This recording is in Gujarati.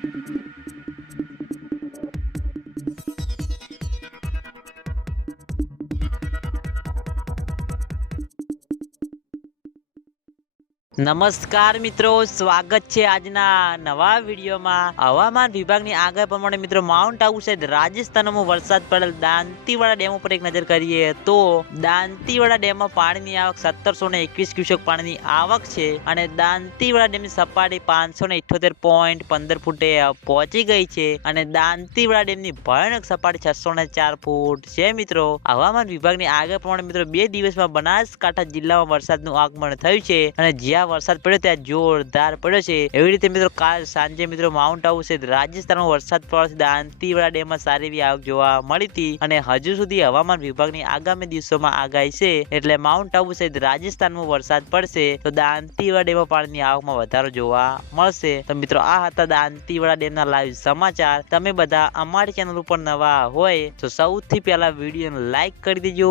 Thank you. નમસ્કાર મિત્રો, સ્વાગત છે આજના નવા વિડીયોમાં. હવામાન વિભાગની આગાહી પ્રમાણે મિત્રો, માઉન્ટ આબુ સાઈડ રાજસ્થાનમાં વરસાદ પડેલ દાંતીવાડા ડેમ ઉપર એક નજર કરીએ તો દાંતીવાડા ડેમમાં પાણીની આવક સત્તરસો ને એકવીસ ક્યુસેક પાણીની આવક છે અને દાંતીવાડા ડેમની સપાટી પાંચસો ને ઇઠોતેર પોઈન્ટ પંદર ફૂટે પહોંચી ગઈ છે અને દાંતીવાડા ડેમની ભયાનક સપાટી છસો ને ચાર ફૂટ છે મિત્રો. હવામાન વિભાગની આગાહી પ્રમાણે મિત્રો, બે દિવસમાં બનાસકાંઠા જિલ્લામાં વરસાદનું આગમન થયું છે અને જ્યાં વરસાદ પડ્યો ત્યાં જોરદાર પડ્યો છે. એવી રીતે મિત્રો કાલ સાંજે મિત્રો માઉન્ટ આબુ સહિત રાજસ્થાનમાં વરસાદ પડવાથી દાંતીવાડા ડેમમાં સારી એવી આવક જોવા મળી હતી અને હજુ સુધી હવામાન વિભાગની આગામી દિવસોમાં આગાહી છે. એટલે માઉન્ટ આબુ સહિત રાજસ્થાનમાં વરસાદ પડશે તો દાંતીવાડા ડેમમાં પાણીની આવકમાં વધારો જોવા મળશે. તો મિત્રો આ હતા દાંતીવાડા ડેમના લાઈવ સમાચાર. તમે બધા અમારી ચેનલ ઉપર નવા હોય તો સૌથી પહેલા વિડીયોને લાઈક કરી દેજો.